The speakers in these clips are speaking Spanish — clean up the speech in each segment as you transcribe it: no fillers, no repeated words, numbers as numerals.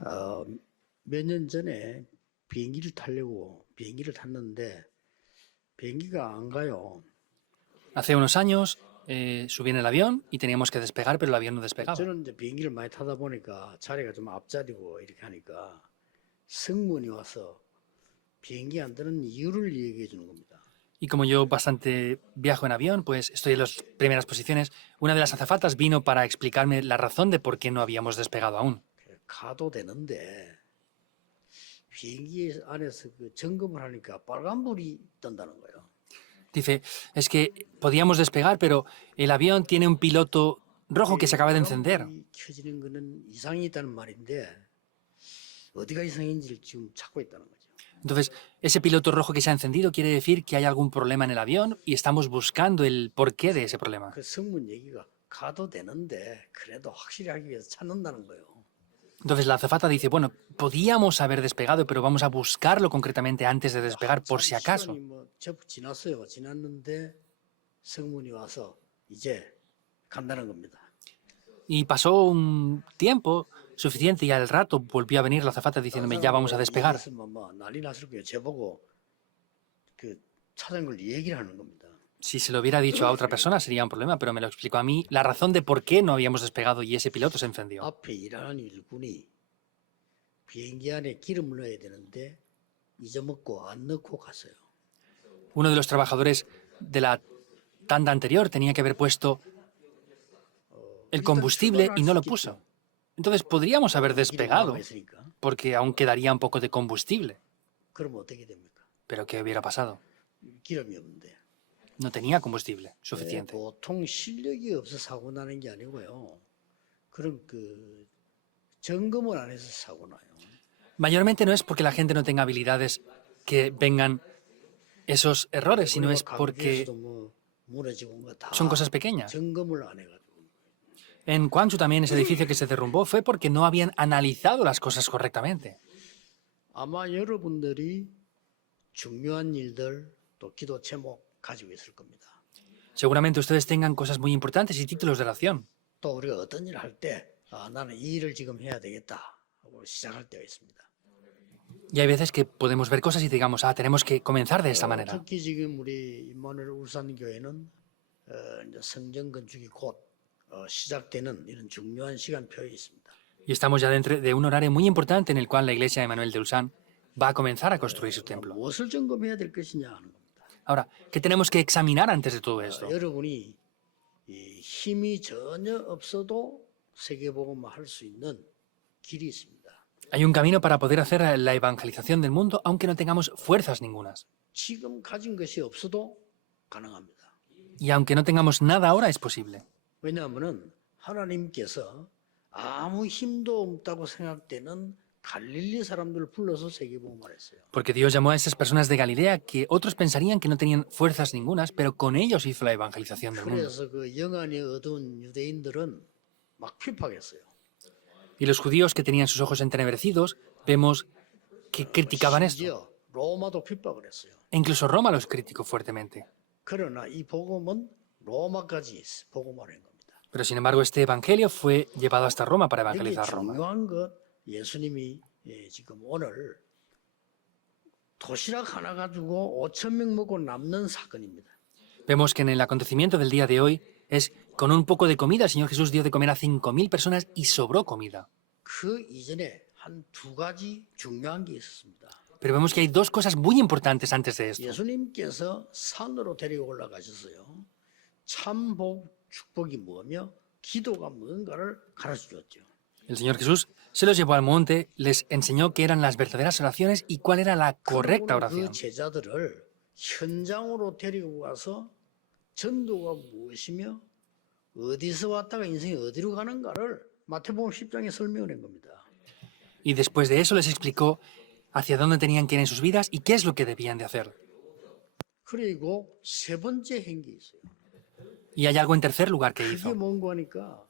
몇 년 전에 비행기를 타려고 비행기를 탔는데 비행기가 안 가요. Hace unos años subí en el avión y teníamos que despegar, pero el avión no despegaba. 저는 이제 비행기를 많이 타다 보니까 자리가 좀 앞자리고 이렇게 하니까 승무원이 와서 비행기 안 뜨는 이유를 얘기해 주는 겁니다. Y como yo bastante viajo en avión, pues estoy en las primeras posiciones, una de las azafatas vino para explicarme la razón de por qué no habíamos despegado aún. 가도 되는데 비행기 안에서 그 점검을 하니까 빨간불이 뜬다는 거예요. Dice, es que podíamos despegar, pero el avión tiene un piloto rojo que se acaba de encender. 빨간불이 켜지는 거는 이상이 있다는 말인데 어디가 이상인지를 지금 찾고 있다는 거죠. Entonces, ese piloto rojo que se ha encendido quiere decir que hay algún problema en el avión y estamos buscando el porqué de ese problema. 그 승무원 얘기가 가도 되는데 그래도 확실히 하기 위해서 찾는다는 거예요. Entonces la azafata dice, bueno, podíamos haber despegado, pero vamos a buscarlo concretamente antes de despegar por si acaso. 시간이 뭐 지났어요. 지났는데 승무원이 와서 이제 간다는 겁니다. Y pasó un tiempo suficiente y al rato volvió a venir la azafata diciéndome, ya vamos a despegar. 있으면 뭐 난리 났을 거예요. 제보고 그 찾은 걸 얘기를 하는 겁니다. Si se lo hubiera dicho a otra persona sería un problema, pero me lo explicó a mí la razón de por qué no habíamos despegado y ese piloto se encendió. 앞에 일하는 일꾼이 비행기 안에 기름을 넣어야 되는데 잊어먹고 안 넣고 갔어요. Uno de los trabajadores de la tanda anterior tenía que haber puesto el combustible y no lo puso. Entonces podríamos haber despegado 있으니까. porque aún quedaría un poco de combustible. 그럼 어떻게 됩니까? Pero ¿qué hubiera pasado? 기름이 없는데. No tenía combustible suficiente. 보통 실력이 없어 사고 나는 게 아니고요. 그런 그 점검을 안 해서 사고 나요. Mayormente no es porque la gente no tenga habilidades que vengan esos errores, sino es porque 강주에서도 뭐 무너지고 뭔가 다 son cosas pequeñas. 점검을 안 해가지고. En Guangzhou también ese edificio que se derrumbó fue porque no habían analizado las cosas correctamente. 아마 여러분들이 중요한 일들 또 기도 제목 가지고 있을 겁니다. Seguramente ustedes tengan cosas muy importantes y títulos de oración. 또 우리가 어떤 일을 할 때 나는 이 일을 지금 해야 되겠다 하고 시작할 때가 있습니다. Y hay veces que podemos ver cosas y digamos, tenemos que comenzar de esta manera. 특히 지금 우리 임마누엘 울산교회는 이제 성전 건축이 곧 시작되는 이런 중요한 시간표에 있습니다. Y estamos ya dentro de un horario muy importante en el cual la iglesia de Manuel de Ulsan va a comenzar a construir su templo. 무엇을 점검해야 될 것이냐 하는 겁니다. Ahora, ¿qué tenemos que examinar antes de todo esto? 여러분이 이 힘이 전혀 없어도 세계복음을 할 수 있는 길이 있습니다. Hay un camino para poder hacer la evangelización del mundo aunque no tengamos fuerzas ningunas. 지금 가진 것이 없어도 가능합니다. Y aunque no tengamos nada ahora, es posible. 왜냐하면 하나님께서 아무 힘도 없다고 생각되는 갈릴리 사람들을 불러서 세계복음을 했어요. Porque Dios llamó a esas personas de Galilea que otros pensarían que no tenían fuerzas ningunas, pero con ellos hizo la evangelización del mundo. 그래서 그 영안이 어두운 유대인들은 막 핍박했어요. Y los judíos que tenían sus ojos entenebrecidos, vemos que criticaban esto. 심지어 로마도 핍박을 했어요. E incluso Roma los criticó fuertemente. 그러나 이 복음은 로마까지 복음화된 겁니다. Pero sin embargo, este evangelio fue llevado hasta Roma para 이게 evangelizar Roma. 중요한 것 예수님이 지금 오늘 도시락 하나 가지고 5천 명 먹고 남는 사건입니다. Vemos que en el acontecimiento del día de hoy es con un poco de comida. El Señor Jesús dio de comer a 5.000 personas y sobró comida. 그 이전에 한 두 가지 중요한 게 있었습니다. Pero vemos que hay dos cosas muy importantes antes de esto. 예수님께서 산으로 데리고 올라가셨어요. 참 축복이 뭐며 기도가 뭔가를 가르쳐 줬죠. El Señor Jesús se los llevó al monte, les enseñó qué eran las verdaderas oraciones y cuál era la correcta 그 oración. 제자들을 현장으로 데리고 가서 전도가 무엇이며 어디서 왔다가 인생이 어디로 가는가를 마태복음 10장에 설명을 한 겁니다. Y después de eso les explicó hacia dónde tenían que ir en sus vidas y qué es lo que debían de hacer. 그리고 세 번째 행기 있어요. Y hay algo en tercer lugar que 그게 hizo. 뭔가 하니까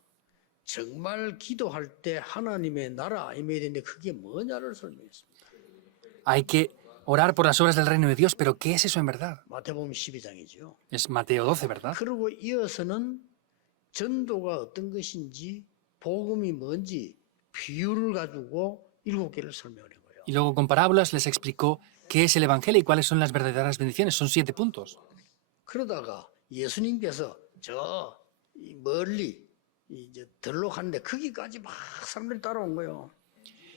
정말 기도할 때 하나님의 나라 임해야 되는데 그게 뭐냐를 설명했습니다. Hay que orar por las obras del reino de Dios, pero ¿qué es eso en verdad? 마태복음 12장이죠. Es Mateo 12, ¿verdad? 그리고 이어서는 전도가 어떤 것인지 복음이 뭔지 비유를 가지고 7개를 설명을 한 거예요. Y luego con parábolas les explicó qué es el Evangelio y cuáles son las verdaderas bendiciones. Son 7 puntos. 그러다가 예수님께서 이 멀리 이제 들로 갔는데 거기까지 막 사람들이 따라온 거예요.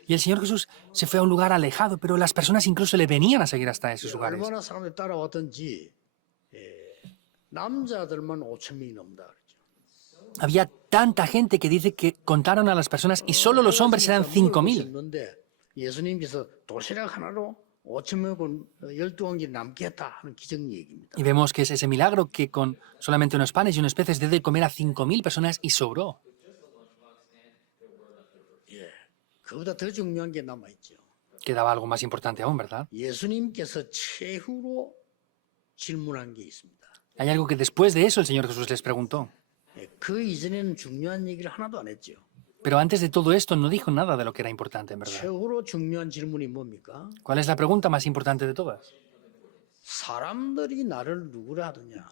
Y el Señor Jesús se fue a un lugar alejado, pero las personas incluso le venían a seguir hasta esos lugares. 얼마나 사람들이 따라왔던지 남자들만 5천 명이 넘다 그랬죠. Había tanta gente que dice que contaron a las personas y solo los hombres eran 5.000. 데 예수님께서 도시락 하나로 5천 명을 12왕기 남게 했다 하는 기적 얘기입니다. Y vemos que es ese milagro que con solamente unos panes y unos peces dio de comer a 5.000 personas y sobró. 그보다 더 중요한 게 남아있죠. Quedaba algo más importante aún, ¿verdad? 예수님께서 최후로 질문한 게 있습니다. Hay algo que después de eso el Señor Jesús les preguntó. 그 이전에는 중요한 얘기를 하나도 안 했죠. Pero antes de todo esto no dijo nada de lo que era importante, en verdad. 최후로 중요한 질문이 뭡니까? ¿Cuál es la pregunta más importante de todas? 사람들이 나를 누구라 하느냐.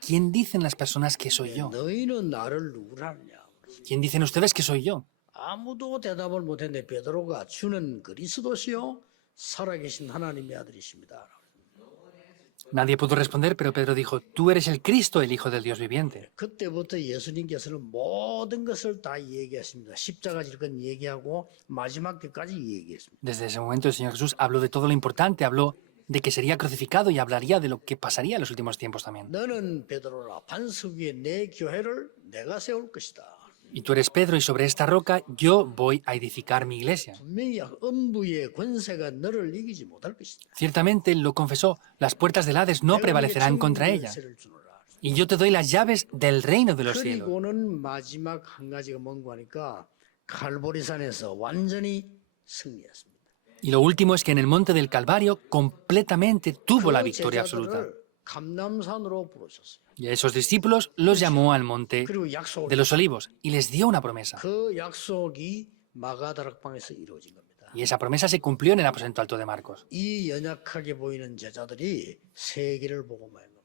¿Quién dicen las personas que soy yo? 너희는 나를 누구라 하느냐. ¿Quién dicen ustedes que soy yo? 아무도 대답을 못했는데 베드로가 주는 그리스도시요 살아계신 하나님의 아들이십니다. Nadie pudo responder, pero Pedro dijo, tú eres el Cristo, el Hijo del Dios viviente. 그때부터 예수님께서는 모든 것을 다 얘기했습니다. 십자가 질 건 얘기하고 마지막 때까지 얘기했습니다. Desde ese momento el Señor Jesús habló de todo lo importante, habló de que sería crucificado y hablaría de lo que pasaría en los últimos tiempos también. 너는 베드로라 반석 위에 내 교회를 내가 세울 것이다. Y tú eres Pedro y sobre esta roca yo voy a edificar mi iglesia. 분명히 음부의 권세가 너를 이기지 못할 것이다. Ciertamente lo confesó, las puertas del Hades no prevalecerán contra ella. Y yo te doy las llaves del reino de los cielos. 그리고는 마지막 한 가지가 뭔가 하니까 갈보리산에서 완전히 승리했습니다. Y lo último es que en el monte del Calvario completamente tuvo la 그 victoria absoluta. 제자들을 감남산으로 부르셨어요. Y a esos discípulos los llamó al monte 그리고 약속을 de los olivos y les dio una promesa. 그 약속이 마가다락방에서 이루어진 겁니다. Y esa promesa se cumplió en el aposento alto de Marcos. 이 연약하게 보이는 제자들이 세계를 보고 만 겁니다.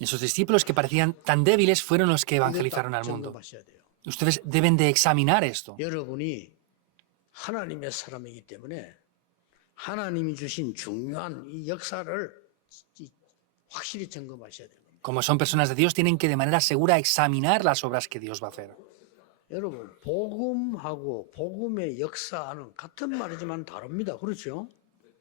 Esos discípulos que parecían tan débiles fueron los que 이거 evangelizaron 딱 al mundo. 점검하셔야 돼요. Ustedes deben de examinar esto. 여러분이 하나님의 사람이기 때문에 하나님이 주신 중요한 이 역사를 확실히 점검하셔야 돼요. Como son personas de Dios, tienen que de manera segura examinar las obras que Dios va a hacer. 여러분, 복음하고 복음의 역사는 같은 말이지만 다릅니다. 그렇죠?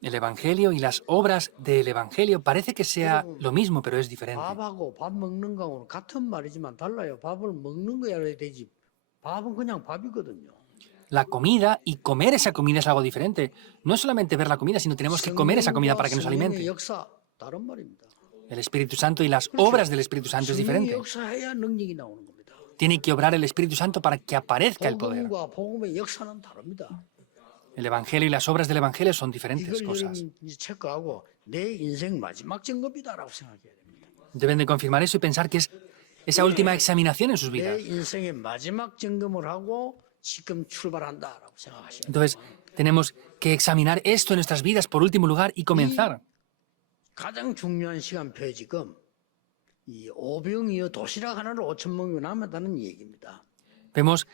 El Evangelio y las obras del Evangelio parece que sea lo mismo, pero es diferente. 밥하고 밥 먹는 거하고는 같은 말이지만 달라요. 밥을 먹는 거야 되지. 밥은 그냥 밥이거든요. La comida y comer esa comida es algo diferente. No es solamente ver la comida, sino tenemos que comer esa comida para que nos 성령의 alimente. 역사 다른 말입니다. El Espíritu Santo y las obras del Espíritu Santo es 성령의 diferente. 역사해야 능력이 나오는 겁니다. Tiene que obrar el Espíritu Santo para que aparezca el poder. 복음과 복음의 역사는 다릅니다. El Evangelio y las obras del Evangelio son diferentes 이걸 cosas. 여러분이 체크하고 내 인생 마지막 점검이다라고 생각해야 됩니다. Deben de confirmar eso y pensar que es esa última examinación en sus 내 vidas. 인생의 마지막 점검을 하고 지금 출발한다라고 생각하셔야 돼요. Entonces, tenemos que examinar esto en nuestras vidas por último lugar y comenzar. 가장 중요한 시간표에 지금 이 오병이어 도시락 하나를 5천 명이 남았다는 얘기입니다. Vemos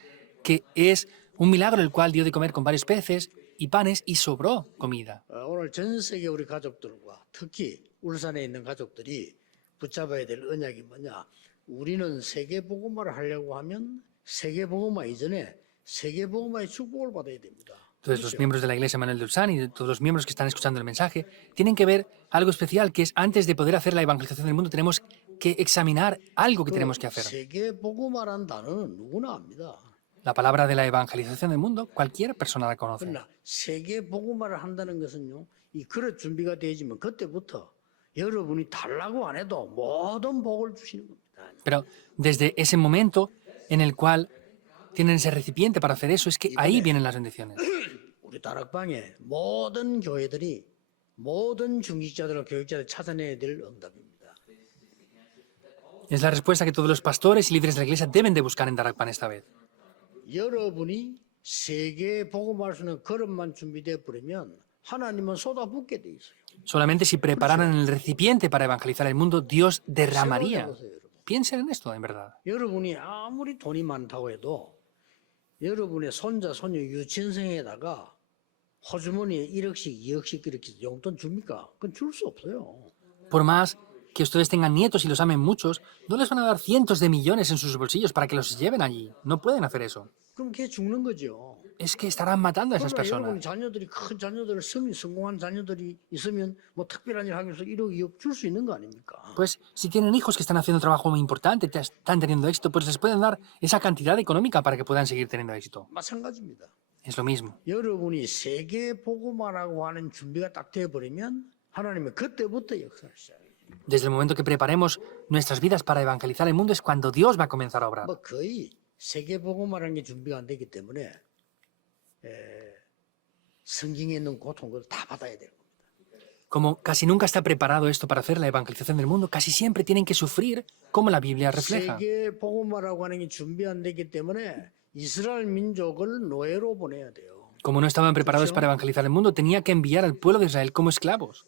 que es un milagro el cual dio de comer con varios peces y panes y sobró comida. 오늘 전 세계 우리 가족들과 특히 울산에 있는 가족들이 붙잡아야 될 언약이 뭐냐? 우리는 세계복음화를 하려고 하면 세계복음화 이전에 세계복음화의 축복을 받아야 됩니다. Entonces, los miembros de la Iglesia Manuel de Ulsan y de todos los miembros que están escuchando el mensaje tienen que ver algo especial, que es antes de poder hacer la evangelización del mundo tenemos que examinar algo que tenemos que hacer. 세계복음화라는 단어는 누구나 압니다. La palabra de la evangelización del mundo, cualquier persona la conoce. 그러나 세계복음화를 한다는 것은요, 이 그릇 준비가 되지만 그때부터 여러분이 달라고 안 해도 모든 복을 주시는 겁니다. Pero desde ese momento en el cual tienen ese recipiente para hacer eso, es que ahí vienen las bendiciones. 우리 다락방에 모든 교회들이 모든 중직자들과 교육자들 찾아내야 될 응답입니다. Es la respuesta que todos los pastores y líderes de la iglesia deben de buscar en Darakpan esta vez. 여러분이 세계 복음할 수 있는 그릇만 준비되어 버리면 하나님은 쏟아붓게 돼 있어요. Solamente si prepararan el recipiente para evangelizar el mundo, Dios derramaría. 생각해보세요, 여러분. Piensen en esto, en verdad. 여러분이 아무리 돈이 많다고 해도 여러분의 손자, 손녀 유치원생에다가 호주머니에 1억씩, 2억씩 이렇게 용돈 줍니까? 그건 줄 수 없어요. Por más que ustedes tengan nietos y los amen muchos, no les van a dar cientos de millones en sus bolsillos para que los lleven allí. No pueden hacer eso. 그럼 걔 죽는 거죠. Es que estarán matando a esas 그러나 여러분 personas. 자녀들이 큰 자녀들 성공한 자녀들이 있으면 뭐 특별한 일 하면서 1억, 2억 줄 수 있는 거 아닙니까? Pues si tienen hijos que están haciendo un trabajo muy importante, que están teniendo éxito, pues les pueden dar esa cantidad económica para que puedan seguir teniendo éxito. 마찬가지입니다. Es lo mismo. 여러분이 세계 복음화라고 하는 준비가 딱 되어버리면 하나님은 그때부터 역사를 시작해요. Desde el momento que preparemos nuestras vidas para evangelizar el mundo es cuando Dios va a comenzar a obrar. 뭐 거의 세계 복음화라는 게 준비가 안 되기 때문에 성경에 있는 고통 그걸 다 받아야 돼요. Como casi nunca está preparado esto para hacer la evangelización del mundo, casi siempre tienen que sufrir como la Biblia refleja. 세계 복음화라고 하는 게 준비 안 되기 때문에 이스라엘 민족을 노예로 보내야 돼요. Como no estaban preparados para evangelizar el mundo, tenía que enviar al pueblo de Israel como esclavos.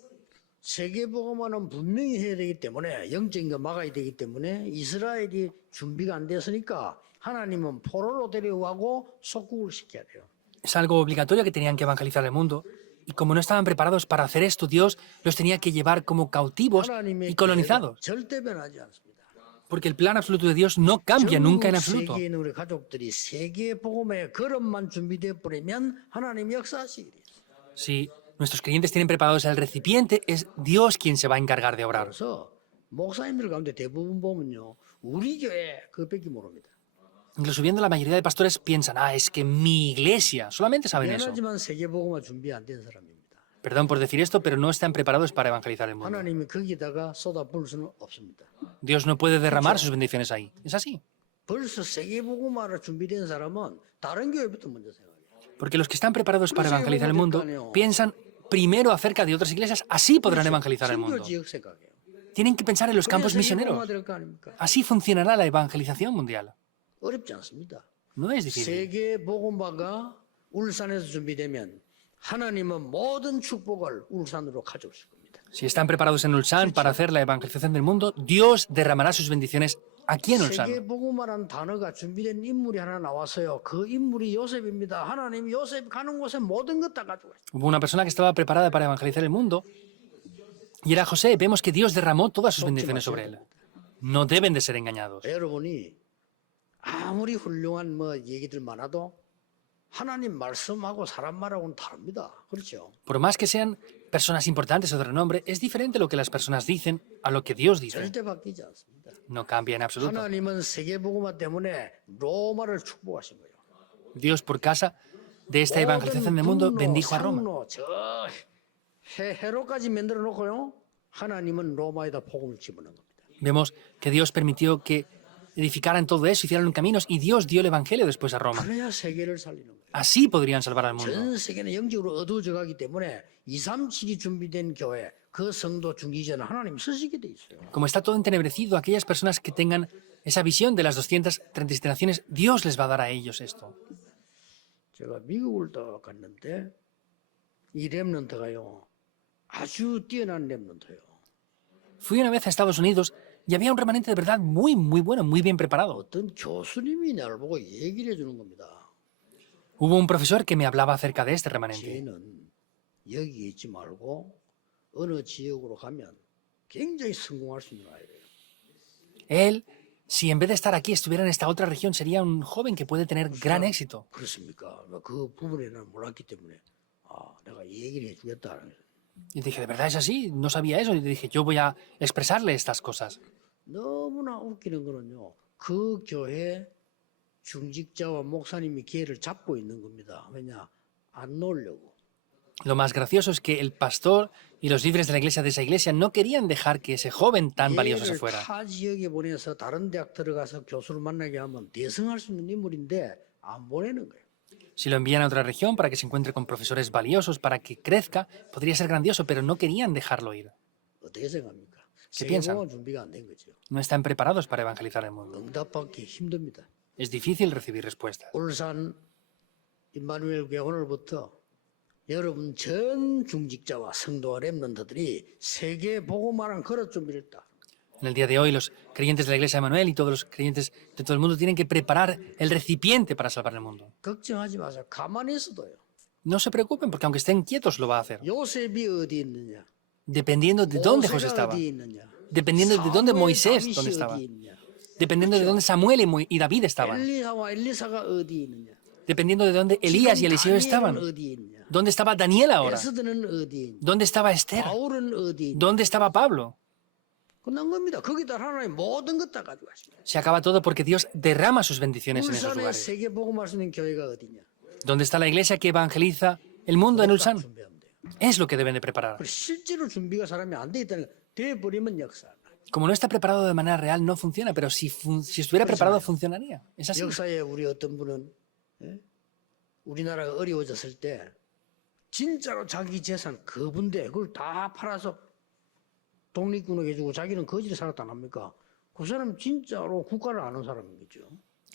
세계 복음화는 분명히 해야 되기 때문에 영적인 거 막아야 되기 때문에 이스라엘이 준비가 안 됐으니까 하나님은 포로로 데려가고 속국을 시켜야 돼요. Es algo obligatorio que tenían que evangelizar el mundo. Y como no estaban preparados para hacer esto, Dios los tenía que llevar como cautivos y 하나님의 colonizados. 계획은 절대 변하지 않습니다. Porque el plan absoluto de Dios no cambia nunca en 전국 absoluto. 세계에 있는 우리 가족들이 세계 복음의 걸음만 준비되어 버리면 하나님이 역사하시게 돼요. Si nuestros creyentes tienen preparados el recipiente, es Dios quien se va a encargar de obrar. 그래서 목사님들 가운데 대부분 보면요, 우리 교회 그것밖에 모릅니다. Incluso viendo la mayoría de pastores piensan, es que mi iglesia, solamente saben eso. 미안하지만 세계 복음화 준비 안 된 사람입니다. Perdón por decir esto, pero no están preparados para evangelizar el mundo. 하나님이 거기다가 쏟아부을 수는 없습니다. Dios no puede derramar sus bendiciones ahí. Es así. 벌써 세계 복음화로 준비된 사람은 다른 교회부터 먼저 생각해요. Porque los que están preparados para evangelizar el mundo piensan primero acerca de otras iglesias, así podrán evangelizar el 선교 mundo. 지역 생각해요. Tienen que pensar en los 그래야 campos 세계 misioneros. 복음화 될 거 아닙니까? Así funcionará la evangelización mundial. 어렵지 않습니다. No es difícil. 세계 복음화가 울산에서 준비되면 하나님은 모든 축복을 울산으로 가져오실 겁니다. Si están preparados en Ulsan para hacer la evangelización del mundo, Dios derramará sus bendiciones aquí en 세계 Ulsan. 복음화라는 단어가 준비된 인물이 하나 나왔어요. 그 인물이 요셉입니다. 하나님이 요셉 가는 곳에 모든 것 다 가져갔어요. Hubo una persona que estaba preparada para evangelizar el mundo y era José. Vemos que Dios derramó todas sus bendiciones sobre él. No deben de ser engañados. 여러분이 아무리 훌륭한 뭐 얘기들 많아도 하나님 말씀하고 사람 말하고는 다릅니다. 그렇죠? Por más que sean personas importantes o de renombre, es diferente lo que las personas dicen a lo que Dios dice. 절대 바뀌지 않습니다. No cambia en absoluto. 하나님은 세계 복음화 때문에 로마를 축복하신 거예요. Dios, por causa de esta evangelización del mundo, bendijo a Roma. 상로, 저 헤로까지 만들어 놓고요. 하나님은 로마에다 복음을 집어넣은 겁니다. Vemos que Dios permitió que edificaran todo eso, hicieran caminos, y Dios dio el evangelio después a Roma. 그래야 세계를 살리는 거예요. Así podrían salvar al mundo. 전 세계는 영적으로 어두워져 가기 때문에 237이 준비된 교회, 그 성도 중기전을 하나님 쓰시게 돼 있어요. Como está todo entenebrecido, aquellas personas que tengan esa visión de las 237 naciones, Dios les va a dar a ellos esto. 제가 미국을 또 갔는데 이 렘넌트가요. 아주 뛰어난 렘넌트예요. Fui una vez a Estados Unidos y había un remanente de verdad muy, muy bueno, muy bien preparado. 어떤 교수님이 나를 보고 얘기를 해주는 겁니다. Hubo un profesor que me hablaba acerca de este remanente. 쟤는 여기 있지 말고 어느 지역으로 가면 굉장히 성공할 수 있는 아이예요. Él, si en vez de estar aquí estuviera en esta otra región, sería un joven que puede tener gran éxito. 그렇습니까? 그 부분에 는 몰랐기 때문에 내가 이 얘기를 해주겠다. Y dije, ¿de verdad es así? No sabía eso. Y dije, yo voy a expresarle estas cosas. 너무나 웃기는 거는요. 그 교회 중직자와 목사님이 기회를 잡고 있는 겁니다. 왜냐? 안 놓으려고. Lo más gracioso es que el pastor y los líderes de la iglesia de esa iglesia no querían dejar que ese joven tan valioso se 얘를 fuera. 타 지역에 보내서 다른 대학 들어가서 교수를 만나게 하면 대성할 수 있는 인물인데 안 보내는 거예요. Si lo envían a otra región para que se encuentre con profesores valiosos, para que crezca, podría ser grandioso, pero no querían dejarlo ir. 어떻게 생각합니까? ¿Qué piensan? 세계복음 준비가 안 된 거죠. No están preparados para evangelizar el mundo. 응답받기 힘듭니다. Es difícil recibir respuestas. 울산 임마누엘 교회 오늘부터 여러분 전 중직자와 성도와 렘넌트들이 세계 복음화랑 그릇 준비를 했다. En el día de hoy, los creyentes de la iglesia de Manuel y todos los creyentes de todo el mundo tienen que preparar el recipiente para salvar el mundo. 걱정하지 마세요. 가만히 있어도요. No se preocupen, porque aunque estén quietos lo va a hacer. 요셉이 어디 있느냐? Dependiendo de dónde José 모세가 estaba. 어디 있느냐? Dependiendo de dónde 사무엘, Moisés 다윗이 dónde estaba. 어디 있느냐? Dependiendo de dónde Samuel y David estaban. 엘리야와 엘리사가 어디 있느냐? Dependiendo de dónde Elías y 지금 Eliseo 다니엘은 estaban. 어디 있냐? ¿Dónde estaba Daniel ahora? 에스더는 어디 있냐? ¿Dónde estaba Esther? 바울은 어디 있냐? ¿Dónde estaba Pablo? 끝난 겁니다. 거기다 하나님 모든 것 다 가지고 가십니다. Se acaba todo porque Dios derrama sus bendiciones en esos 울산에 lugares. 세계 복음할 수 있는 교회가 어디냐? ¿Dónde está la iglesia que evangeliza el mundo en Ulsan? 준비하면 돼요. Es lo que deben de preparar. 그리고 실제로 준비가 사람이 안 돼 있다는 돼 버리면 역사. Como no está preparado de manera real, no funciona, pero si estuviera preparado, funcionaría. Es así. 역사에 우리 어떤 분은 우리나라가 어려워졌을 때 진짜로 자기 재산 거분데 그걸 다 팔아서 독립군에게 해주고 자기는 거지로 살았다 안 합니까? 그 사람 진짜로 국가를 아는 사람이겠죠.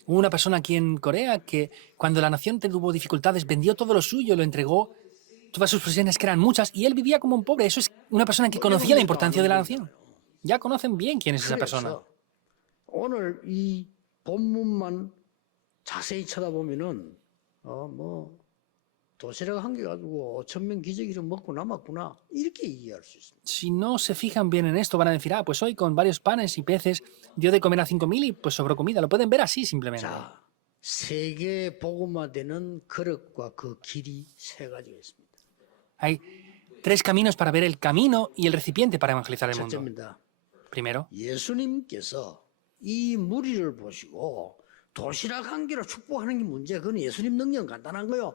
Hubo una persona aquí en Corea que cuando la nación tuvo dificultades vendió todo lo suyo, lo entregó, todas sus posesiones que eran muchas, y él vivía como un pobre. Eso es una persona que conocía la importancia de la nación. Ya conocen bien quién es esa persona. 그래서 오늘 이 본문만 자세히 쳐다보면은 도시락 한 개 가지고 5,000명 기저귀를 먹고 남았구나 이렇게 이해할 수 있습니다. Si no se fijan bien en esto, van a decir, pues hoy con varios panes y peces dio de comer a 5.000 y pues sobró comida. Lo pueden ver así simplemente. 자, 세계 복음화되는 그릇과 그 길이 세 가지가 있습니다. Hay tres caminos para ver el camino y el recipiente para evangelizar el mundo. 첫째입니다. Primero, 예수님께서 이 무리를 보시고 도시락 한 개로 축복하는 게 문제야. 그건 예수님 능력은 간단한 거요.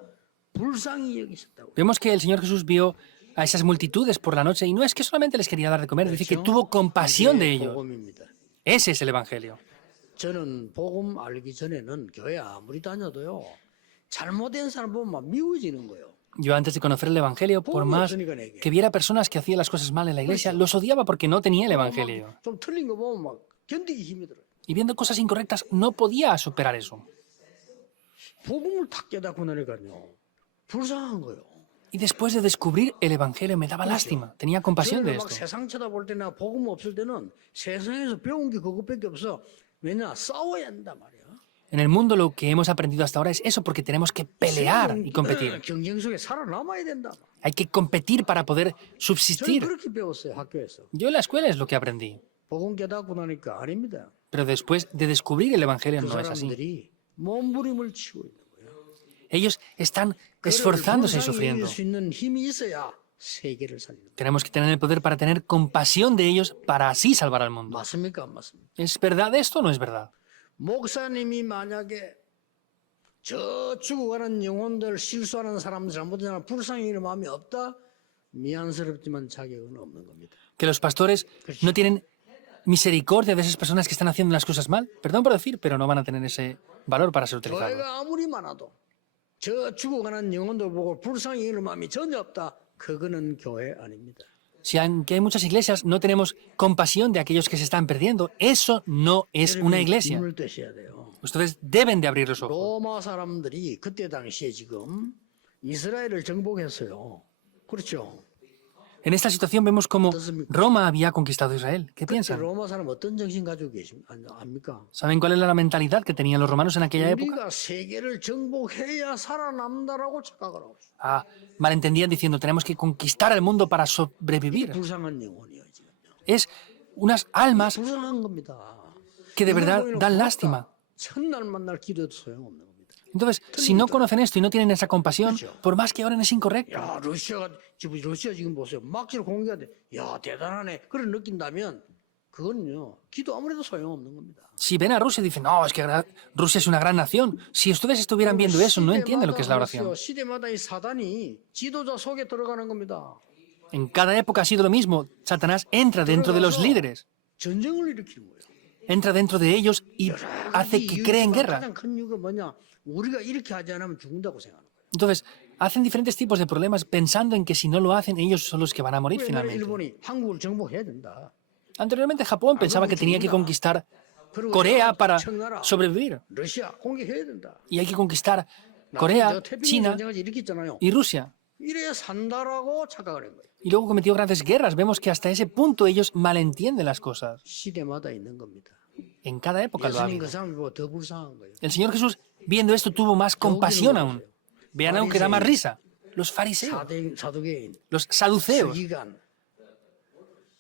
불쌍히 여기셨다고. vemos que el Señor Jesús vio a esas multitudes por la noche y no es que solamente les quería dar de comer, dice que tuvo compasión de 이게 ellos. 복음입니다. Ese es el Evangelio. 저는 복음 알기 전에는 교회 아무리 다녀도요. 잘못된 사람 보면 막 미워지는 거예요. Yo antes de conocer el Evangelio, por más que viera personas que hacían las cosas mal en la iglesia, los odiaba porque no tenía el Evangelio. 좀 틀린 거 보면 막 견디기 힘이 들어요. Y viendo cosas incorrectas, no podía superar eso. 복음을 탁 깨닫고 나니까요. 불쌍한 거예요. Y después de descubrir el Evangelio me daba lástima, tenía compasión de 저는 막 esto. 세상 쳐다볼 때나 복음 없을 때는 세상에서 배운 게 그것밖에 없어. 왜냐? 싸워야 한단 말이야. En el mundo lo que hemos aprendido hasta ahora es eso, porque tenemos que pelear y competir. 경쟁 속에 살아남아야 된다. Hay que competir para poder 저는 subsistir. 그렇게 배웠어요, 학교에서. Yo en la escuela es lo que aprendí. 복음 깨닫고 나니까 아닙니다. Pero después de descubrir el Evangelio 그 no es así. 사람들이 몸부림을 치고 있는 거예요. Ellos están 그를 esforzándose y 불쌍히 sufriendo. 여길 수 있는 힘이 있어야 세계를 살리는 거예요. Tenemos que tener el poder para tener compasión de ellos para así salvar al mundo. 맞습니까? 안 맞습니까? ¿Es verdad esto o no es verdad? 목사님이 만약에 저 죽어가는 영혼들 실수하는 사람들 잘못된 사람 불쌍히 여기는 마음이 없다? 미안스럽지만 자격은 없는 겁니다. Que los pastores no tienen misericordia de esas personas que están haciendo las cosas mal. Perdón por decir, pero no van a tener ese valor para ser utilizados. 교회가 아무리 많아도 저 죽어가는 영혼들 보고 불쌍히 여기는 마음이 전혀 없다. 그거는 교회 아닙니다. Si aunque hay muchas iglesias, no tenemos compasión de aquellos que se están perdiendo, eso no es una iglesia. 눈을 뜨셔야 돼요. Ustedes deben de abrir los ojos. 로마 사람들이 그때 당시에 지금 이스라엘을 정복했어요. 그렇죠? En esta situación vemos cómo Roma había conquistado Israel. ¿Qué 그때 piensan? 로마 사람 어떤 정신 가지고 압니까? ¿Saben cuál era la mentalidad que tenían los romanos en aquella época? 우리가 세계를 정복해야 살아남다라고 착각을 하고 있어요. Malentendían diciendo, tenemos que conquistar el mundo para sobrevivir. 불쌍한 영혼이에요, 지금요. Es unas almas 불쌍한 겁니다. que de verdad 이걸 보면 dan 고맙다. lástima. 첫날 만날 기도도 소용없는 겁니다. Entonces, si no conocen esto y no tienen esa compasión, por más que oren es incorrecto. 야, 러시아 지금 보세요. 막지로 공격하는데, 야, 대단하네. 그런 느낀다면, 그건요, 기도 아무래도 소용없는 겁니다. Si ven a Rusia y dicen, no, es que Rusia es una gran nación. Si ustedes estuvieran viendo eso, no entienden lo que es la oración. 시대마다 이 사단이 지도자 속에 들어가는 겁니다. En cada época ha sido lo mismo. Satanás entra dentro de los líderes, 전쟁을 일으키는 거예요. entra dentro de ellos y hace que creen guerra. 가장 큰 이유가 뭐냐? 우리가 이렇게 하지 않으면 죽는다고 생각하는 거예요. Entonces, hacen diferentes tipos de problemas pensando en que si no lo hacen, ellos son los que van a morir 옛날에 finalmente. 일본이 한국을 정복해야 된다. Anteriormente, Japón pensaba que tenía que conquistar Corea para sobrevivir. 러시아 공격해야 된다. Y hay que conquistar Corea, China 전쟁을 일으켰잖아요. y Rusia. 이래야 산다라고 착각을 한 거예요. Y luego cometió grandes guerras. Vemos que hasta ese punto ellos malentienden las cosas. 시대마다 있는 겁니다. En cada época lo ha 예수님 habido. 그 사람을 보고 더 불쌍한 거예요. El Señor Jesús, viendo esto, tuvo más compasión aún. Vean aún que da más risa. los fariseos, 사두개인, los saduceos 서기관,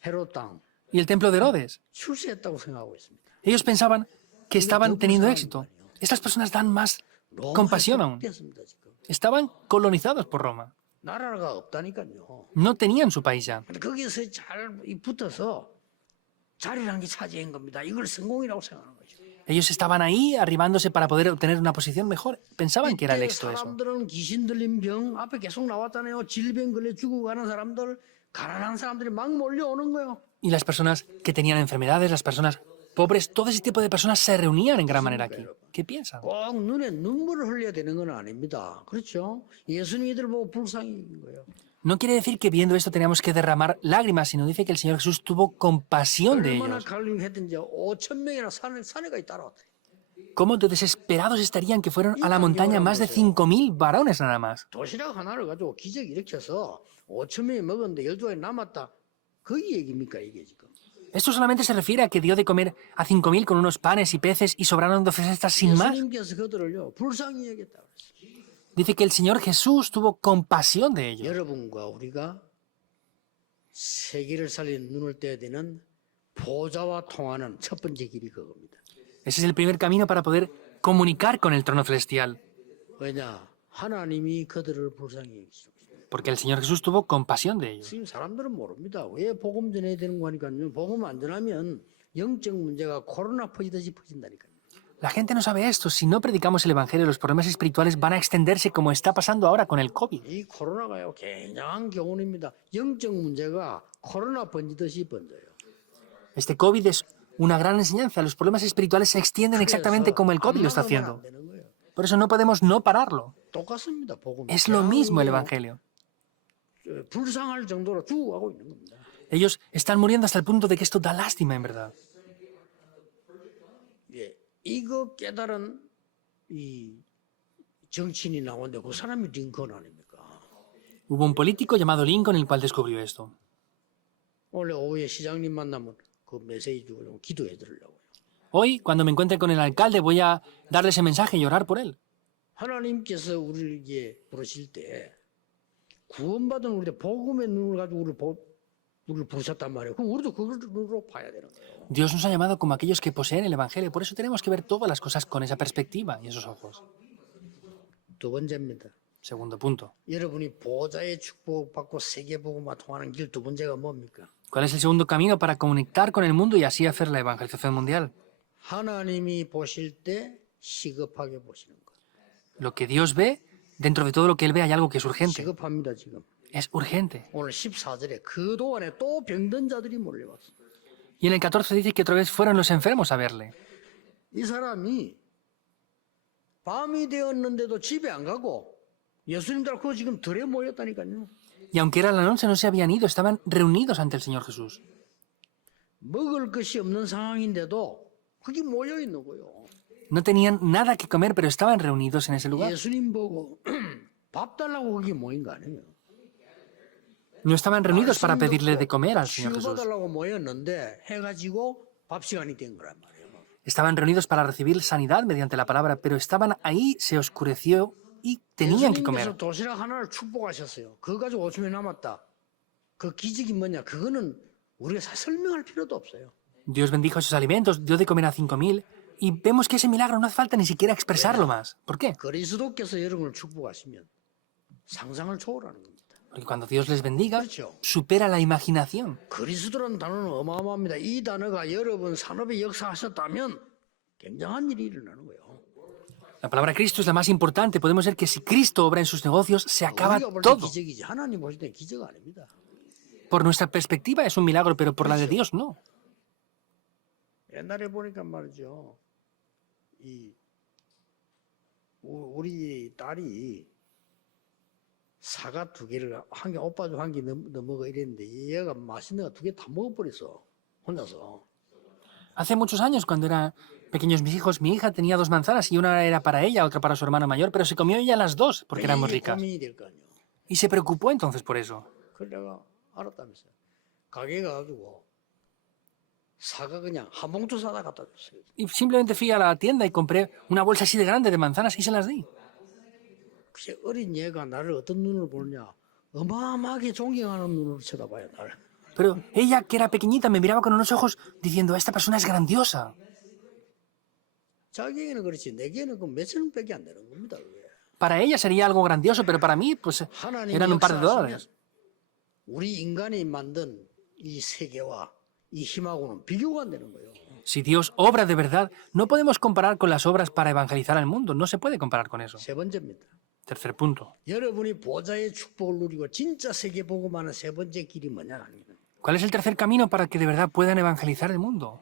헤롯 땅 y el templo de Herodes. 출세했다고 생각하고 있습니다. Ellos pensaban que estaban teniendo éxito. Estas personas dan más 로마에 compasión aún. 됐습니다 지금. Estaban colonizados por Roma. 나라가 없다니까요. No tenían su país ya. 근데 거기서 잘 붙어서 자리란 게 차지한 겁니다. 이걸 성공이라고 생각하는 거죠. Ellos estaban ahí arribándose para poder obtener una posición mejor. Pensaban que era el 이때 éxito eso. 사람들은 귀신 들린 병 앞에 계속 나왔잖아요. 질병 걸려 죽어가는 사람들, 가난한 사람들이 막 몰려오는 거예요. Y las personas que tenían enfermedades, las personas pobres, todo ese tipo de personas se reunían en gran manera aquí. ¿Qué piensan? 꼭 눈에 눈물을 흘려야 되는 건 아닙니다. 그렇죠? 예수님이 이들 보고 불쌍인 거예요. No quiere decir que viendo esto teníamos que derramar lágrimas, sino dice que el Señor Jesús tuvo compasión de 얼마나 ellos. 갈림했든지 5,000명이나 사내까지 따라왔대. ¿Cómo de desesperados estarían que fueron a la montaña más de 5.000 varones nada más? 도시락 하나를 가지고 기적 일으켜서 5,000명이 먹었는데 12알이 남았다. 그 얘기입니까 이게 지금? Esto solamente se refiere a que dio de comer a 5.000 con unos panes y peces y sobraron 12 cestas sin más. 예수님께서 그들을요 불쌍히 여겼다 그랬어요. Dice que el Señor Jesús tuvo compasión de ellos. 여러분과 우리가 세계를 살리는 눈을 떼야 되는 보좌와 통하는 첫 번째 길이 그겁니다. Ese es el primer camino para poder comunicar con el trono celestial. 왜냐? 하나님이 그들을 불쌍히 여기시죠. Porque el Señor Jesús tuvo compasión de ellos. 지금 사람들은 모릅니다. 왜 복음 전해야 되는 거니까요. 복음 안 전하면 영적 문제가 코로나 퍼지듯이 퍼진다니까요. La gente no sabe esto. Si no predicamos el Evangelio, los problemas espirituales van a extenderse como está pasando ahora con el COVID. 이 코로나가요 굉장한 교훈입니다. 영적 문제가 코로나 번지듯이 번져요. Este COVID es una gran enseñanza. Los problemas espirituales se extienden exactamente como el COVID lo está haciendo. Por eso no podemos no pararlo. 똑같습니다. 복음. Es lo mismo el Evangelio. 불쌍할 정도로 죽어가고 있는 겁니다. Ellos están muriendo hasta el punto de que esto da lástima, en verdad. 예, 이거 깨달은 이 정치인이 나오는데 그 사람이 링컨 아닙니까? Hubo un político llamado Lincoln el cual descubrió esto. 원래 오후에 시장님 만나면 그 메시지 주고 좀 기도해 드리려고요. Hoy, cuando me encuentre con el alcalde, voy a darle ese mensaje y orar por él. 하나님께서 우리에게 부르실 때 구원받은 우리들 복음의 눈을 가지고 우리를 부르셨단 말이에요. 그럼 우리도 그걸 눈으로 봐야 되는 거예요. Dios nos ha llamado como aquellos que poseen el Evangelio. Por eso tenemos que ver todas las cosas con esa perspectiva y esos ojos. 두 번째입니다. Segundo punto. 여러분이 보좌의 축복받고 세계복음화 통하는 길 두 번째가 뭡니까? ¿Cuál es el segundo camino para conectar con el mundo y así hacer la evangelización mundial? 하나님이 보실 때 시급하게 보시는 것. Lo que Dios ve, dentro de todo lo que Él ve hay algo que es urgente. 시급합니다 지금. Es urgente. 오늘 14절에 그동안에 또 병든 자들이 몰려왔어. Y en el 14 dice que otra vez fueron los enfermos a verle. 이 사람이 밤이 되었는데도 집에 안 가고 예수님 닮고 지금 들에 모였다니까요. Y aunque era la noche, no se habían ido, estaban reunidos ante el Señor Jesús. 먹을 것이 없는 상황인데도 거기 모여 있는 거요. No tenían nada que comer, pero estaban reunidos en ese lugar. 예수님 보고 밥 달라고 거기 모인 거 아니에요. No estaban reunidos para pedirle de comer al Señor Jesús. 치유받으려고 모였는데 해가지고 밥 시간이 된 거란 말이에요. Estaban reunidos para recibir sanidad mediante la palabra, pero estaban ahí, se oscureció y tenían que 예수님께서 comer. 도시락 하나를 축복하셨어요. 그거 가지고 5천 남았다. 그 기적이 뭐냐? 그거는 우리가 설명할 필요도 없어요. Dios bendijo esos alimentos, dio de comer a 5.000 y vemos que ese milagro no hace falta ni siquiera expresarlo más. ¿Por qué? 그리스도께서 여러분을 축복하시면 상상을 초월하는 겁니다. Porque cuando Dios les bendiga, 그렇죠. supera la imaginación. 그리스도라는 단어는 어마어마합니다. 이 단어가 여러분 산업에 역사하셨다면 굉장한 일이 일어나는 거예요. La palabra Cristo es la más importante. Podemos ver que si Cristo obra en sus negocios, se acaba 우리가 볼 때 todo. 기적이지 하나님 보실 때 기적 아닙니다. Por nuestra perspectiva es un milagro, pero por la de Dios no. 옛날에 보니까 말이죠. 우리 딸이 사과 두 개를 한 개 오빠 좀 한 개 넘어가 이랬는데 얘가 맛있는 거 두 개 다 먹어버렸어 혼자서. Hace muchos años, cuando eran pequeños mis hijos, mi hija tenía 2 manzanas y una era para ella, otra para su hermano mayor, pero se comió ella las 2 porque eran muy 매일 ricas. 고민이 될 거 아니에요. Y se preocupó entonces por eso. 그걸 내가 알았다면서요. 가게 가가지고 사과 그냥 한 봉투 사다 갖다 줬어요. Y simplemente fui a la tienda y compré una bolsa así de grande de manzanas y se las di. 혹시 어린 얘가 나를 어떤 눈으로 보느냐? 어마어마하게 존경하는 눈으로 쳐다봐요, 나를. Pero ella, que era pequeñita, me miraba con unos ojos diciendo, esta persona es grandiosa. 자기에게는 그렇지, 내게는 그 몇천 원밖에 안 되는 겁니다. 그게. Para ella sería algo grandioso, pero para mí, pues, 하나님이 eran un par de 역사하시면 dólares. 우리 인간이 만든 이 세계와 이 힘하고는 비교가 안 되는 거예요. Si Dios obra de verdad, no podemos comparar con las obras para evangelizar al mundo. No se puede comparar con eso. 세 번째입니다. Tercer punto. 여러분이 보좌의 축복을 누리고 진짜 세계 복음하는 세 번째 길이 뭐냐? ¿Cuál es el tercer camino para que de verdad puedan evangelizar el mundo?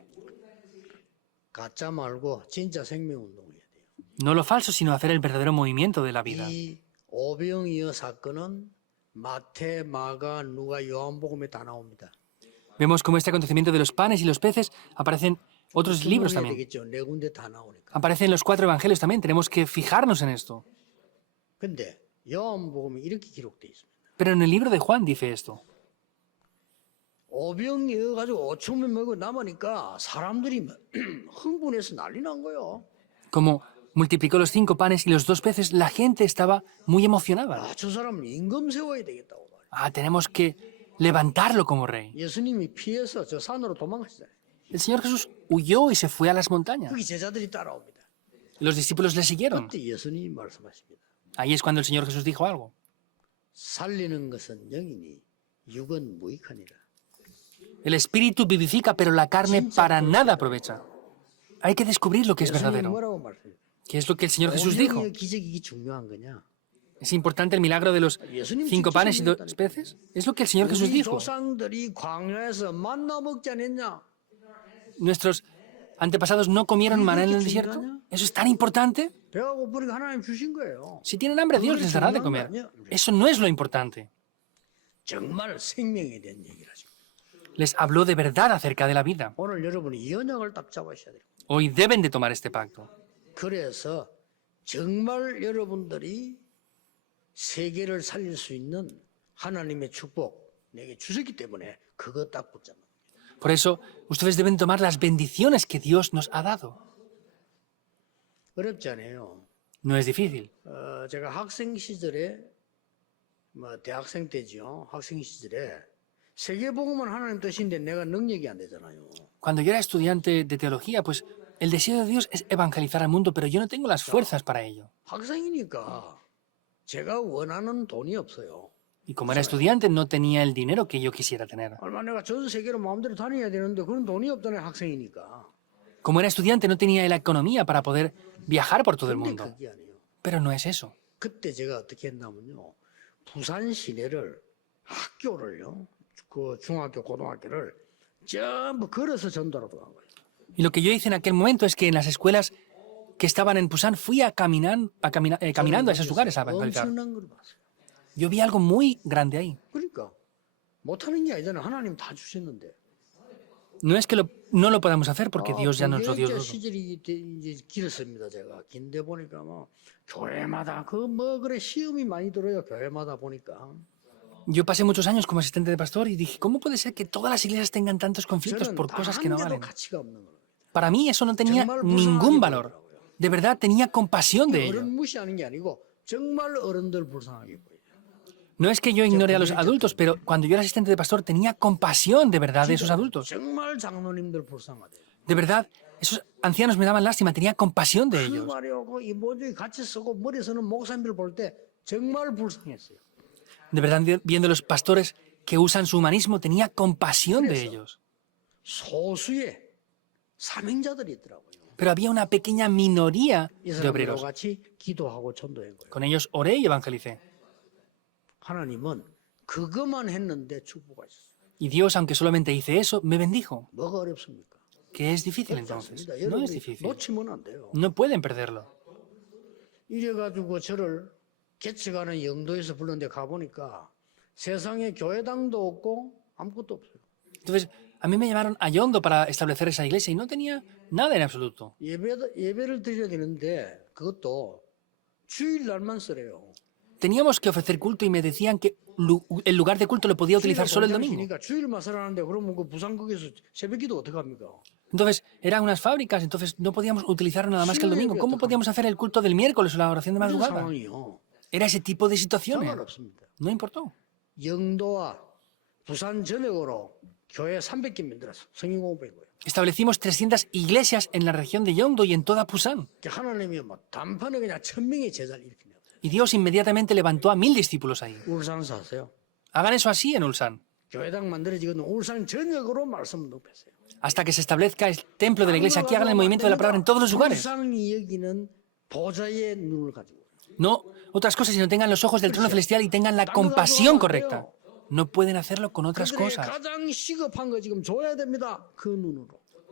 가짜 말고 진짜 생명운동을 해야 돼요. No lo falso, sino hacer el verdadero movimiento de la vida. 이 오병이어 사건은 마태, 마가, 누가, 요한복음에 다 나옵니다. Vemos cómo este acontecimiento de los panes y los peces aparecen otros libros 해야 también. 되겠죠. 네 군데 다 나오니까. Aparecen los 4 evangelios también. Tenemos que fijarnos en esto. 근데 요한복음에 이렇게 기록돼 있습니다. Pero en el libro de Juan dice esto. 오병이어 가지고 5천명 먹고 남으니까 사람들이 흥분해서 난리 난 거예요. Como multiplicó los 5 panes y los 2 peces, la gente estaba muy emocionada. 아, 저 사람은 임금 세워야 되겠다고 말이에요. Ah, tenemos que levantarlo como rey. 예수님이 피해서 저 산으로 도망가시잖아요. El Señor Jesús huyó y se fue a las montañas. 거기 제자들이 따라옵니다. Los discípulos le siguieron. 그때 예수님이 말씀하십니다. Ahí es cuando el Señor Jesús dijo algo. 살리는 것은 영이니 육은 무익하니라. El espíritu vivifica, pero la carne para nada aprovecha. Hay que descubrir lo que es 예수님이 verdadero. 뭐라고 말씀해요? ¿Qué es lo que el Señor Jesús dijo? 오병이어 기적이 중요한 거냐? ¿Es importante el milagro de los 5 panes y 2 peces? Es lo que el Señor Jesús 우리 dijo. 조상들이 광야에서 만나 먹지 않았냐? ¿Nuestros antepasados no comieron maná en el desierto? ¿Eso es tan importante? 배가 고프니까 하나님 주신 거예요. Si tienen hambre, Dios les dará de comer. Eso no es lo importante. 정말 생명에 대한 얘기를 하죠. Les habló de verdad acerca de la vida. 오늘 여러분이 이 언약을 딱 잡으셔야 돼요. Hoy deben de tomar este pacto. 그래서 정말 여러분들이 세계를 살릴 수 있는 하나님의 축복 내게 주셨기 때문에 그거 딱 붙잡는 거예요. Por eso, ustedes deben tomar las bendiciones que Dios nos ha dado. 어렵지 않아요. No es difícil. 제가 학생 시절에 대학생 때죠. 학생 시절에 세계복음은 하나님 뜻인데 내가 능력이 안 되잖아요. Cuando yo era estudiante de teología, pues el deseo de Dios es evangelizar al mundo, pero yo no tengo las fuerzas para ello. 학생이니까 제가 원하는 돈이 없어요. Y como era estudiante, no tenía el dinero que yo quisiera tener. 얼마 내가 전 세계로 마음대로 다녀야 되는데 그런 돈이 없잖아요. 학생이니까. Como era estudiante, no tenía la economía para poder viajar por todo el 근데 mundo. 그게 아니에요. Pero no es eso. 그때 제가 어떻게 했냐면요. 부산 시내를 학교를요. 그 중학교, 고등학교를 전부 걸어서 전도하러 간 거예요. Y lo que yo hice en aquel momento es que en las escuelas que estaban en Pusan fui caminando a esos lugares a evangelizar. 엄청난 걸 봤어요. Yo vi algo muy grande ahí. 그러니까 못하는 게 아니잖아요. 하나님 다 주셨는데. No es que no lo podamos hacer porque Dios ya nos lo dio 공교육자 todo. 시절이 이제 길었습니다. 제가 긴데 보니까 뭐 교회마다 그 뭐 그래 시험이 많이 들어요. 교회마다 보니까. Yo pasé muchos años como asistente de pastor y dije, ¿cómo puede ser que todas las iglesias tengan tantos conflictos 저는 por cosas que no 한 개도 valen? 가치가 없는 거예요. Para mí eso no tenía 정말 ningún 불쌍하게 valor. 보이더라고요. De verdad tenía compasión de ello. 어른 무시하는 게 아니고 정말 어른들 불쌍하게 보여요. No es que yo ignore a los adultos, pero cuando yo era asistente de pastor tenía compasión de verdad de esos adultos. 정말 장로님들 불쌍하대. De verdad, esos ancianos me daban lástima, tenía compasión de 그 ellos. 말이요. 이 모두가 같이 쓰고 머리 쓰는 목사님들 볼 때 정말 불쌍했어요. De verdad, viendo los pastores que usan su humanismo, tenía compasión de ellos. 소수의 사명자들이 있더라고요. Pero había una pequeña minoría 이 de 사람들과 obreros. 같이 기도하고 전도한 거예요. Con ellos oré y evangelicé. 하나님은 그것만 했는데 축복하셨어요. Y Dios, aunque solamente hice eso, me bendijo. 뭐가 어렵습니까? ¿Qué es difícil entonces? 그렇습니다. No es 여러분이 difícil. 놓치면 안 돼요. No pueden perderlo. 이래가지고 저를 개척하는 영도에서 불렀는데 가보니까 세상에 교회당도 없고 아무것도 없어요. Entonces, a mí me llamaron a Yondo para establecer esa iglesia y no tenía nada en absoluto. 예배를 드려야 되는데 그것도 주일날만 쓰래요. Teníamos que ofrecer culto y me decían que el lugar de culto lo podía utilizar solo el domingo. 공장이니까 주일만 쓰라는데 그러면 그 부산국에서 새벽기도 어떡합니까? Entonces, eran unas fábricas, entonces no podíamos utilizar nada más que el domingo. ¿Cómo podíamos hacer el culto del miércoles o la oración de 이런 madrugada? 상황이요. Era ese tipo de situaciones. 상관없습니다. No importó. 영도와 부산 전역으로 교회 300개 만들었어. 성경 공부한 거예요. Establecimos 300 iglesias en la región de Yeongdo y en toda Pusan. 하나님이 뭐 단판에 그냥 1000명의 제자를 이렇게 내었어요. Y Dios inmediatamente levantó a 1000 discípulos ahí. 울산 사세요. Hagan eso así en Ulsan, 교회당 만들어지거든 울산 전역으로 말씀을 높였어요. hasta que se establezca el templo de la iglesia. Aquí hagan el movimiento de la palabra en todos los lugares. 불쌍히 여기는 보좌의 눈을 가지고. No otras cosas, sino tengan los ojos del trono celestial y tengan la compasión correcta. No pueden hacerlo con otras 그들의 cosas. 가장 시급한 거 지금 줘야 됩니다. 그 눈으로.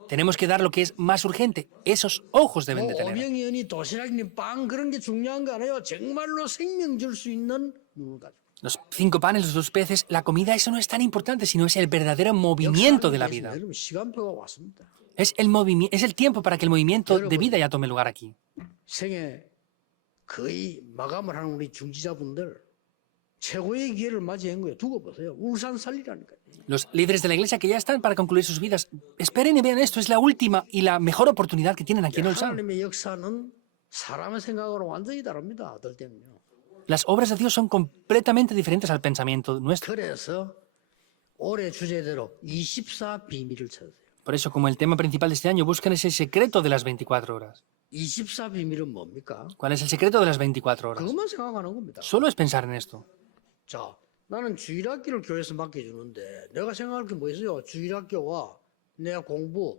Tenemos que dar lo que es más urgente. Esos ojos deben 뭐 de tener. 오병이언이 도시락이니 빵 그런 게 중요한 거 아니에요. 정말로 생명 줄 수 있는 눈을 가지고. Los 5 panes, los 2 peces, la comida, eso no es tan importante, sino es el verdadero movimiento de la vida. 여러분 시간표가 왔습니다. Es el tiempo para que el movimiento de vida ya tome lugar aquí. 생애 거의 마감을 하는 우리 중지자분들 최고의 기회를 맞이한 거예요. 두고 보세요. 울산 살리라니까요. Los líderes de la iglesia que ya están para concluir sus vidas, esperen y vean esto, es la última y la mejor oportunidad que tienen aquí en Ulsan. 하나님의 역사는 사람의 생각으로 완전히 다릅니다. 어떨 때는요. Las obras de Dios son completamente diferentes al pensamiento nuestro. 그래서 올해 주제대로 24 비밀을 찾으세요. Por eso, como el tema principal de este año, buscan ese secreto de las 24 horas. 24 비밀은 뭡니까? ¿Cuál es el secreto de las 24 horas? 그것만 생각하는 겁니다. Solo es pensar en esto. 자, 나는 주일학기를 교회에서 맡겨주는데 내가 생각할 게 뭐 있어요? 주일학교와 내가 공부,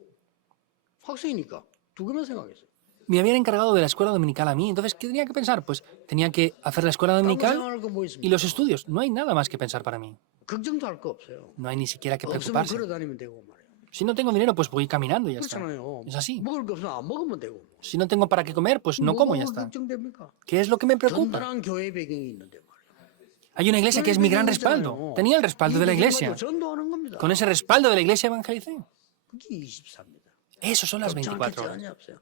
학생이니까 두 개만 생각했어요. Me habían encargado de la escuela dominical a mí, entonces, ¿qué tenía que pensar? Pues tenía que hacer la escuela 딴거 dominical 생각할 거 뭐 y 있습니까? los estudios. No hay nada más que pensar para mí. 걱정도 할 거 없어요. No hay ni siquiera que 없으면 preocuparse. 걸어 다니면 되고 말이에요. Si no tengo dinero, pues voy caminando y ya está. 그렇잖아요. Es así. 먹을 거 없으면 안 먹으면 되고. Si no tengo para qué comer, pues no como y ya 뭐가 está. 걱정됩니까? ¿Qué es lo que me preocupa? 든든한 교회 배경이 있는데 말이에요. Hay una iglesia que es mi gran respaldo. Tenía el respaldo de la iglesia. 전도하는 겁니다. Con ese respaldo de la iglesia evangelicé. 그게 24입니다. Eso son las 24 horas. 없어요.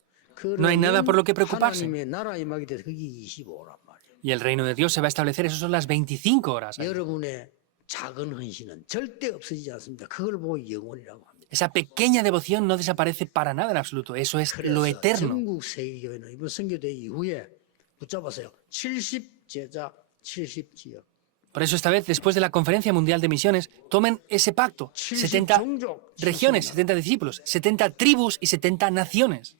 No hay nada por lo que preocuparse. 하나님의 나라 임하게 돼서 그게 25란 말이에요. Y el reino de Dios se va a establecer. Eso son las 25 horas. 여러분의 작은 헌신은 절대 없어지지 않습니다. 그걸 보고 영원이라고 합니다. Esa pequeña devoción no desaparece para nada en absoluto. Eso es lo 그래서 eterno. 전국 세계교회는 이번 선교대 이후에 붙잡아서요. 70제자 70지역. Por eso esta vez, después de la Conferencia Mundial de Misiones, tomen ese pacto. 70 종족 regiones, 70 discípulos, 70 tribus y 70 naciones.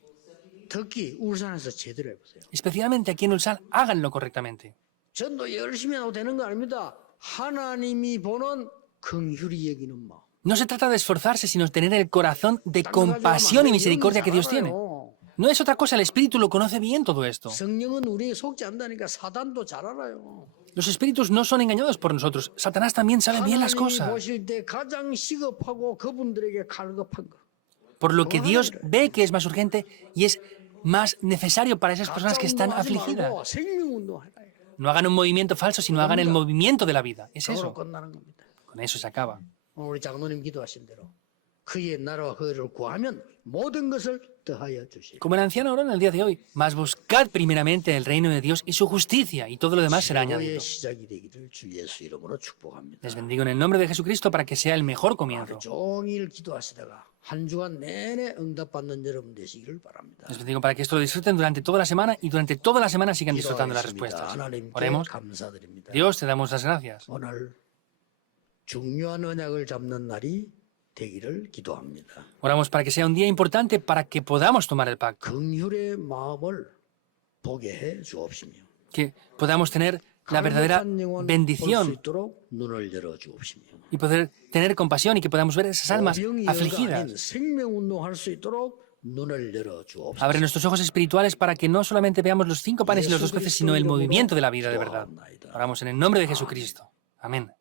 특히 울산에서 제대로 해보세요. Especialmente aquí en Ulsan, háganlo correctamente. 전도 열심히 해도 되는 거 아닙니다. 하나님이 보는 긍휼히 여기는 마음. No se trata de esforzarse, sino tener el corazón de compasión y misericordia que Dios tiene. No es otra cosa, el Espíritu lo conoce bien todo esto. 성령은 우리에게 속지 않다니까 사단도 잘 알아요. Los espíritus no son engañados por nosotros. Satanás también sabe bien las 하나님이 cosas. 보실 때 가장 시급하고 그분들에게 갈급한 거. Por lo que Dios ve que es más urgente y es más necesario para esas personas que están 운동하지 afligidas. 말고 생명운동하라. No hagan un movimiento falso, sino hagan el movimiento de la vida. Es 그걸로 eso. 끝나는 겁니다. Con eso se acaba. 오늘 우리 장로님 기도하신 대로 그의 나라와 그를 구하면 모든 것을 더하여 주시리. Como el anciano oró en el día de hoy, mas buscad primeramente el reino de Dios y su justicia, y todo lo demás será añadido. 최고의 시작이 되기를 주 예수 이름으로 축복합니다. Les bendigo en el nombre de Jesucristo para que sea el mejor comienzo. 종일 기도하시다가 한 주간 내내 응답받는 여러분 되시기를 바랍니다. Les bendigo para que esto lo disfruten durante toda la semana y durante toda la semana sigan disfrutando las 기도하겠습니다. respuestas. 하나님께 Oremos. 감사드립니다. Dios, te damos las gracias. 오늘 중요한 언약을 잡는 날이 되기를 기도합니다. Oramos para que sea un día importante para que podamos tomar el pacto, 긍휼의 마음을 보게 해 주옵시며 que podamos tener la verdadera 갈급한 영혼 볼 수 bendición 있도록 눈을 열어 주옵시며 y poder tener compasión y que podamos ver esas almas 오병이어가 아닌 afligidas. 생명운동할 수 있도록 눈을 열어 주옵소서. Abre nuestros ojos espirituales para que no solamente veamos los 5 panes y los 2 peces, sino el movimiento de la vida de verdad. Oramos en el nombre de Jesucristo. Amén.